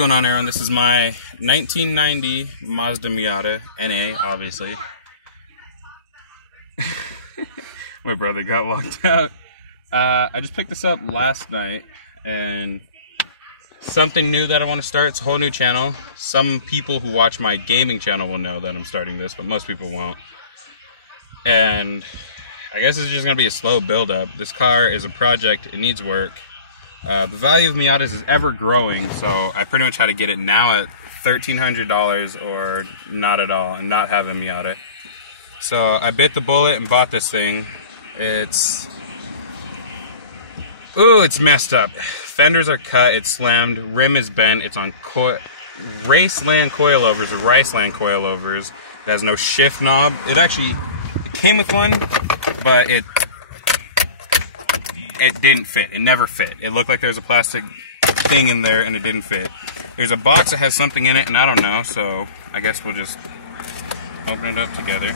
going on, everyone? This is my 1990 Mazda Miata NA, obviously. My brother got locked out. I just picked this up last night, and something new that I want to start. It's a whole new channel. Some people who watch my gaming channel will know that I'm starting this, but most people won't. And I guess it's just going to be a slow build-up. This car is a project. It needs work. The value of Miatas is ever growing, so I pretty much had to get it now at $1,300 or not at all and not have a Miata. So I bit the bullet and bought this thing. It's messed up. Fenders are cut, it's slammed, rim is bent, it's on Raceland coilovers or Riceland coilovers. It has no shift knob. It came with one, but it didn't fit. It never fit. It looked like there was a plastic thing in there and it didn't fit. There's a box that has something in it and I don't know, so I guess we'll just open it up together.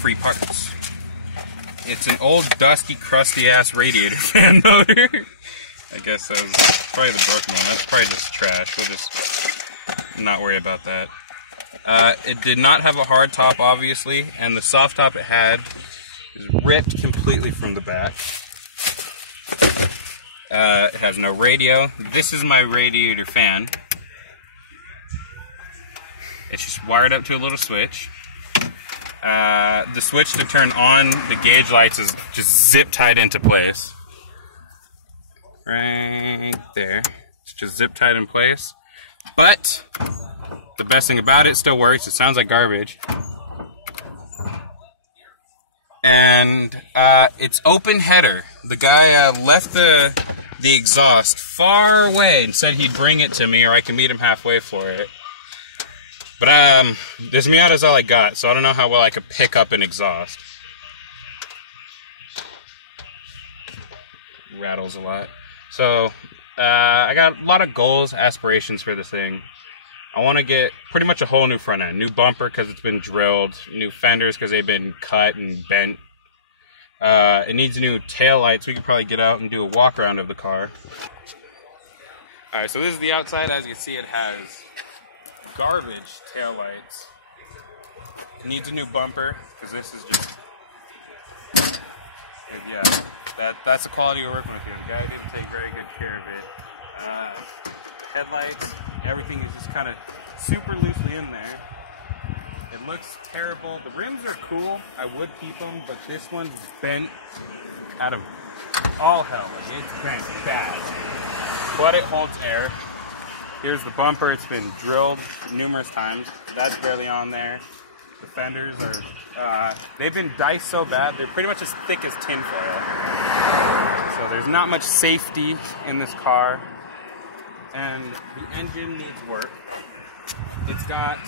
Free parts. It's an old, dusty, crusty-ass radiator fan motor. I guess that was probably the broken one. That's probably just trash. We'll just not worry about that. It did not have a hard top, obviously, and the soft top it had is ripped completely from the back. It has no radio. This is my radiator fan. It's just wired up to a little switch. The switch to turn on the gauge lights is just zip tied into place. Right there. It's just zip tied in place. But the best thing about it still works. It sounds like garbage. And it's open header. The guy left the exhaust far away and said he'd bring it to me or I can meet him halfway for it. But this Miata is all I got, so I don't know how well I could pick up an exhaust. Rattles a lot. So I got a lot of goals, aspirations for this thing. I want to get pretty much a whole new front end. New bumper because it's been drilled. New fenders because they've been cut and bent. It needs new tail lights. We could probably get out and do a walk around of the car. Alright, so this is the outside. As you can see, it has garbage tail lights. It needs a new bumper because this is just... Yeah, that's the quality we're working with here. The guy didn't take very good care of it. Headlights, everything is just kind of super loosely in there. It looks terrible. The rims are cool. I would keep them, but this one's bent out of all hell. Like, it's bent bad. But it holds air. Here's the bumper. It's been drilled numerous times. That's barely on there. The fenders are, they've been diced so bad, they're pretty much as thick as tinfoil. So there's not much safety in this car. And the engine needs work. It's got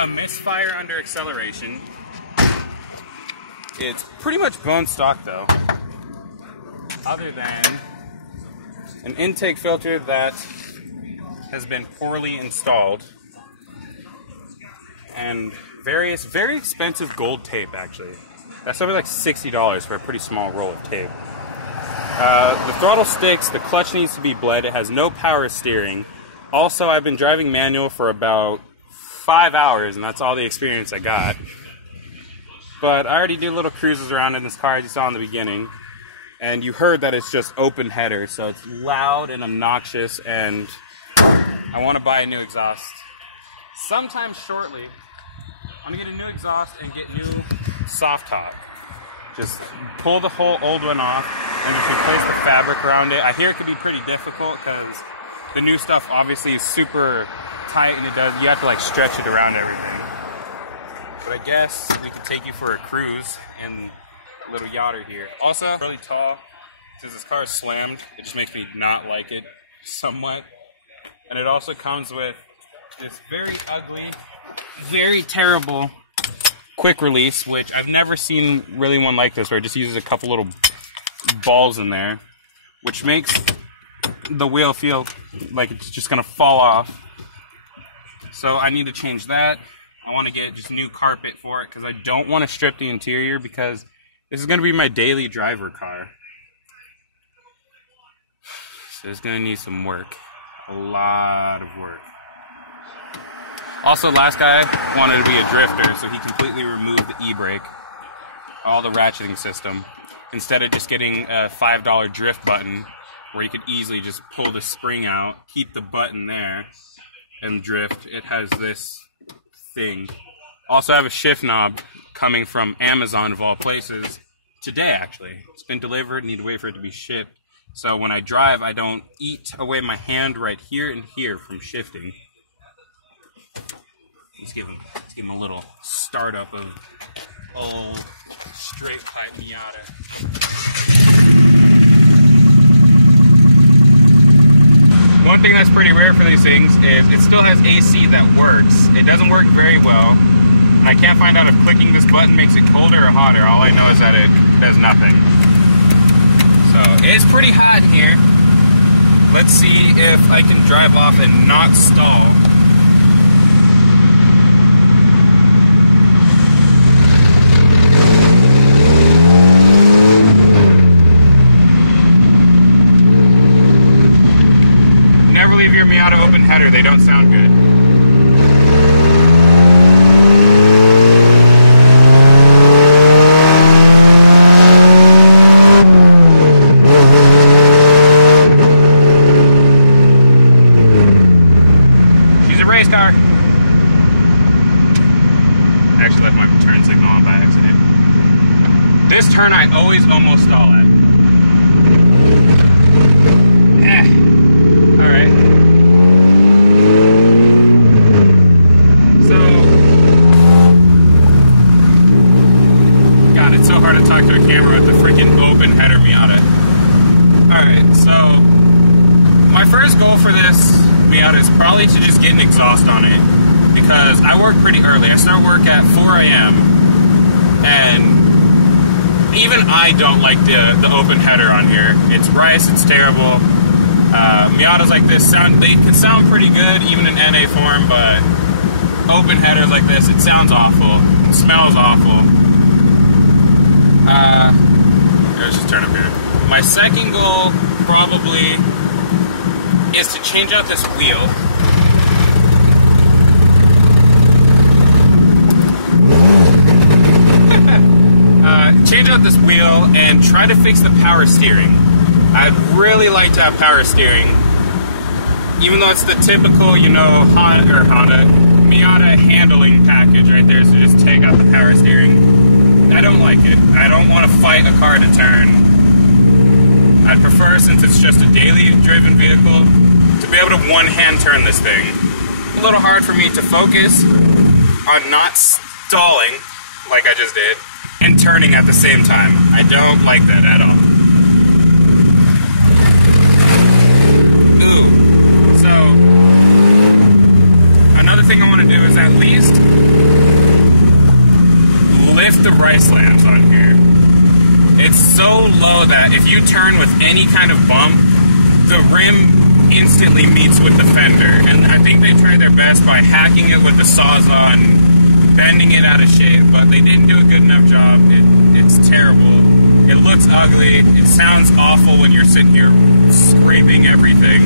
a misfire under acceleration. It's pretty much bone stock though, other than an intake filter that has been poorly installed and very expensive gold tape actually. That's something like $60 for a pretty small roll of tape. The throttle sticks, the clutch needs to be bled, it has no power steering. Also, I've been driving manual for about 5 hours, and that's all the experience I got. But I already do little cruises around in this car, as you saw in the beginning. And you heard that it's just open header, so it's loud and obnoxious, and I want to buy a new exhaust. Sometime shortly, I'm going to get a new exhaust and get new soft top. Just pull the whole old one off and just replace the fabric around it. I hear it could be pretty difficult because the new stuff obviously is super tight and you have to like stretch it around everything. But I guess we could take you for a cruise in a little yachter here. Also, really tall. Since this car is slammed, it just makes me not like it somewhat. And it also comes with this very ugly, very terrible quick release, which I've never seen really one like this, where it just uses a couple little balls in there, which makes the wheel feel like it's just gonna fall off. So I need to change that. I want to get just new carpet for it because I don't want to strip the interior because this is going to be my daily driver car. So it's gonna need some work. A lot of work. Also, last guy wanted to be a drifter, so he completely removed the e-brake, all the ratcheting system, instead of just getting a $5 drift button where you could easily just pull the spring out, keep the button there, and drift. It has this thing. Also, I have a shift knob coming from Amazon, of all places, today actually. It's been delivered, need to wait for it to be shipped. So when I drive, I don't eat away my hand right here and here from shifting. Let's give him a little startup of old straight pipe Miata. One thing that's pretty rare for these things is it still has AC that works. It doesn't work very well, and I can't find out if clicking this button makes it colder or hotter. All I know is that it does nothing. So it's pretty hot in here. Let's see if I can drive off and not stall. Never leave your Miata open header, they don't sound good. She's a race car. I actually left my turn signal on by accident. This turn I always almost stall at. Alright. So, God, it's so hard to talk to a camera with the freaking open header Miata. Alright, so, my first goal for this Miata is probably to just get an exhaust on it, because I work pretty early. I start work at 4 a.m. and even I don't like the open header on here. It's rice, it's terrible. Miatas like this they can sound pretty good even in NA form, but open headers like this, it sounds awful. It smells awful. Let's just turn up here. My second goal probably is to change out this wheel. Change out this wheel and try to fix the power steering. I'd really like to have power steering, even though it's the typical, you know, Honda Miata handling package right there, so just take out the power steering. I don't like it. I don't want to fight a car to turn. I'd prefer, since it's just a daily driven vehicle, to be able to one-hand turn this thing. A little hard for me to focus on not stalling, like I just did, and turning at the same time. I don't like that at all. So, another thing I want to do is at least lift the rice lamps on here. It's so low that if you turn with any kind of bump, the rim instantly meets with the fender. And I think they tried their best by hacking it with the Sawzall and bending it out of shape, but they didn't do a good enough job. It's terrible. It looks ugly. It sounds awful when you're sitting here scraping everything.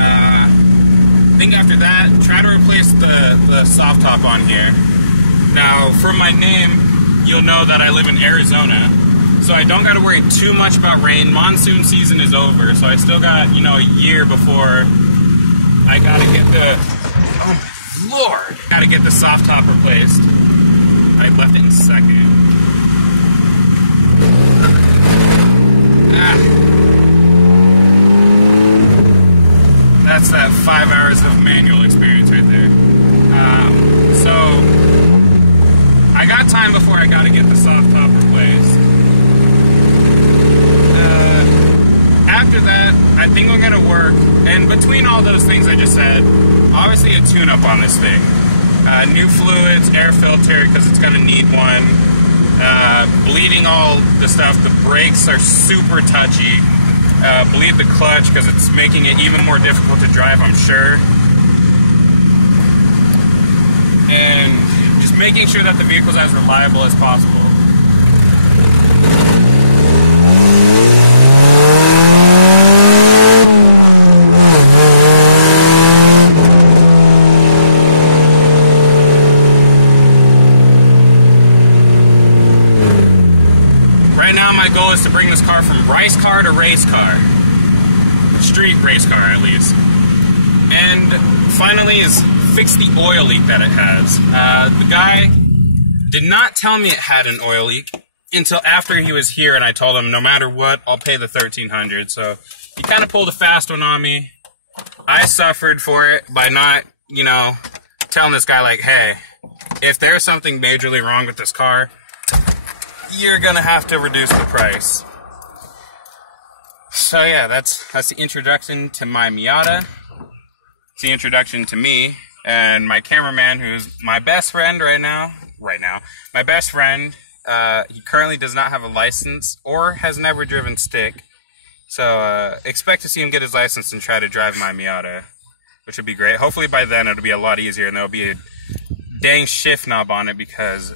I think after that, try to replace the soft top on here. Now, from my name, you'll know that I live in Arizona, so I don't got to worry too much about rain. Monsoon season is over, so I still got, you know, a year before I got to get the... Oh my Lord! Got to get the soft top replaced. I left it in second. That's that 5 hours of manual experience right there. So, I got time before I gotta get the soft top replaced. After that, I think I'm gonna work, and between all those things I just said, obviously a tune-up on this thing. New fluids, air filter, because it's gonna need one. Bleeding all the stuff. The brakes are super touchy. Bleed the clutch because it's making it even more difficult to drive, I'm sure. And just making sure that the vehicle's as reliable as possible. my goal is to bring this car from rice car to race car. Street race car, at least. And finally is fix the oil leak that it has. The guy did not tell me it had an oil leak until after he was here, and I told him no matter what, I'll pay the $1,300. So he kind of pulled a fast one on me. I suffered for it by not, you know, telling this guy like, hey, if there's something majorly wrong with this car, you're gonna have to reduce the price. So yeah, that's the introduction to my Miata. It's the introduction to me and my cameraman, who's my best friend right now. My best friend, he currently does not have a license or has never driven stick. So expect to see him get his license and try to drive my Miata, which would be great. Hopefully by then it'll be a lot easier and there'll be a dang shift knob on it, because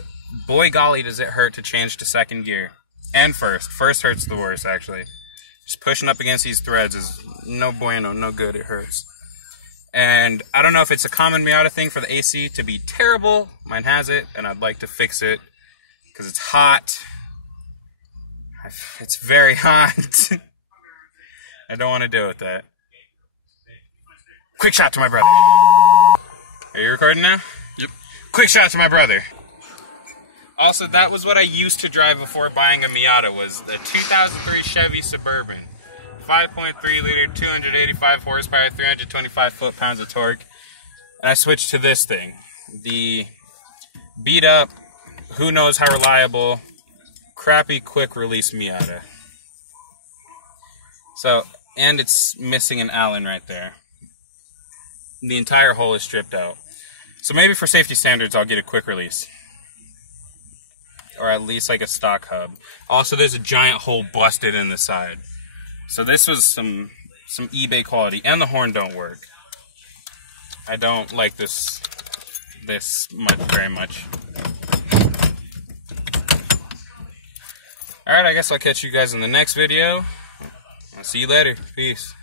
boy golly does it hurt to change to second gear. And first. First hurts the worst, actually. Just pushing up against these threads is no bueno, no good, it hurts. And I don't know if it's a common Miata thing for the AC to be terrible. Mine has it, and I'd like to fix it, because it's hot. It's very hot. I don't want to deal with that. Quick shot to my brother. Are you recording now? Yep. Quick shot to my brother. Also, that was what I used to drive before buying a Miata, was the 2003 Chevy Suburban. 5.3 liter, 285 horsepower, 325 foot-pounds of torque. And I switched to this thing. The beat up, who knows how reliable, crappy quick-release Miata. So, and it's missing an Allen right there. The entire hole is stripped out. So maybe for safety standards, I'll get a quick release. Or at least like a stock hub. Also, there's a giant hole busted in the side. So this was some eBay quality. And the horn don't work. I don't like this very much. Alright, I guess I'll catch you guys in the next video. I'll see you later. Peace.